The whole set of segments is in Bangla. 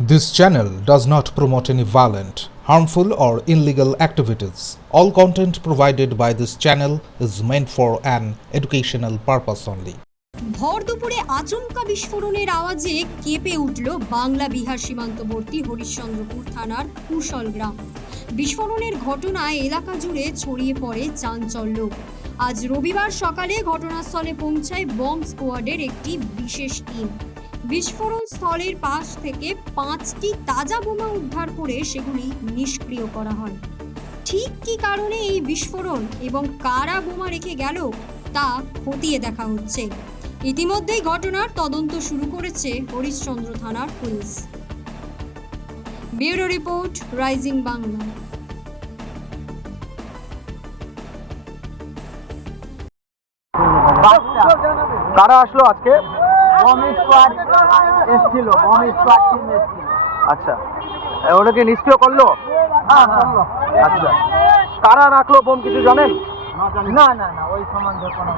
This channel does not promote any violent, harmful, or illegal activities. All content provided by this channel is meant for an educational purpose only. ভর দুপুরে আচমকা বিস্ফোরণের আওয়াজে কেঁপে উঠল বাংলা বিহার সীমান্তবর্তী হরিশ্চন্দ্রপুর থানার কুশল গ্রাম। বিস্ফোরণের ঘটনায় এলাকা জুড়ে ছড়িয়ে পড়ে চাঞ্চল্য। আজ রবিবার সকালে ঘটনাস্থলে পৌঁছায় বম্ব স্কোয়াডের একটি বিশেষ টিম। বিস্ফোরণ স্থলের পাশ থেকে 5টি তাজা বোমা উদ্ধার করে সেগুলি নিষ্ক্রিয় করা হয়। ঠিক কী কারণে এই বিস্ফোরণ এবং কারা বোমা রেখে গেল তা খতিয়ে দেখা হচ্ছে। ইতিমধ্যেই ঘটনার তদন্ত শুরু করেছে হরিশ্চন্দ্র থানার police. Bureau report, rising Bangla. কারা আসলো আজকে? বম স্কোয়াড এসেছিল, বম স্কোয়াড টিম এসেছিল। আচ্ছা, ওটাকে নিষ্ক্রিয় করলো? হ্যাঁ করলো। আচ্ছা, কারা রাখলো বোম কিছু জানেন? না না না, ওই সম্বন্ধে কোনো।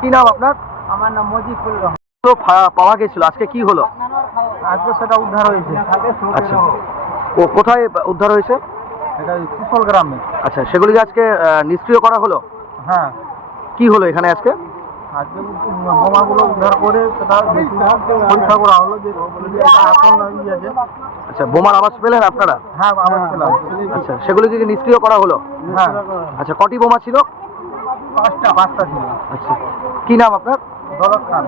কি নাম আপনার? আমার নাম মজিবুর রহমান। তো পাওয়া গেছিল, আজকে কি হলো? আজকে সেটা উদ্ধার হয়েছে। আচ্ছা, ও কোথায় উদ্ধার হয়েছে? এটা কুশল গ্রামে। আচ্ছা, সেগুলিকে আজকে নিষ্ক্রিয় করা হলো? হ্যাঁ, কি হলো এখানে আজকে? আজকে বোমাগুলো উদ্ধার করে সেটা পরীক্ষা করা হলো যে এখন আছে। আচ্ছা, বোমার আওয়াজ পেলেন আপনারা? হ্যাঁ, আমার পেলাম। আচ্ছা, সেগুলিকে কি নিষ্ক্রিয় করা হলো? হ্যাঁ, আচ্ছা, কটি বোমা ছিল? পাঁচটা ছিল। আচ্ছা, কি নাম আপনার? দৌলত খান।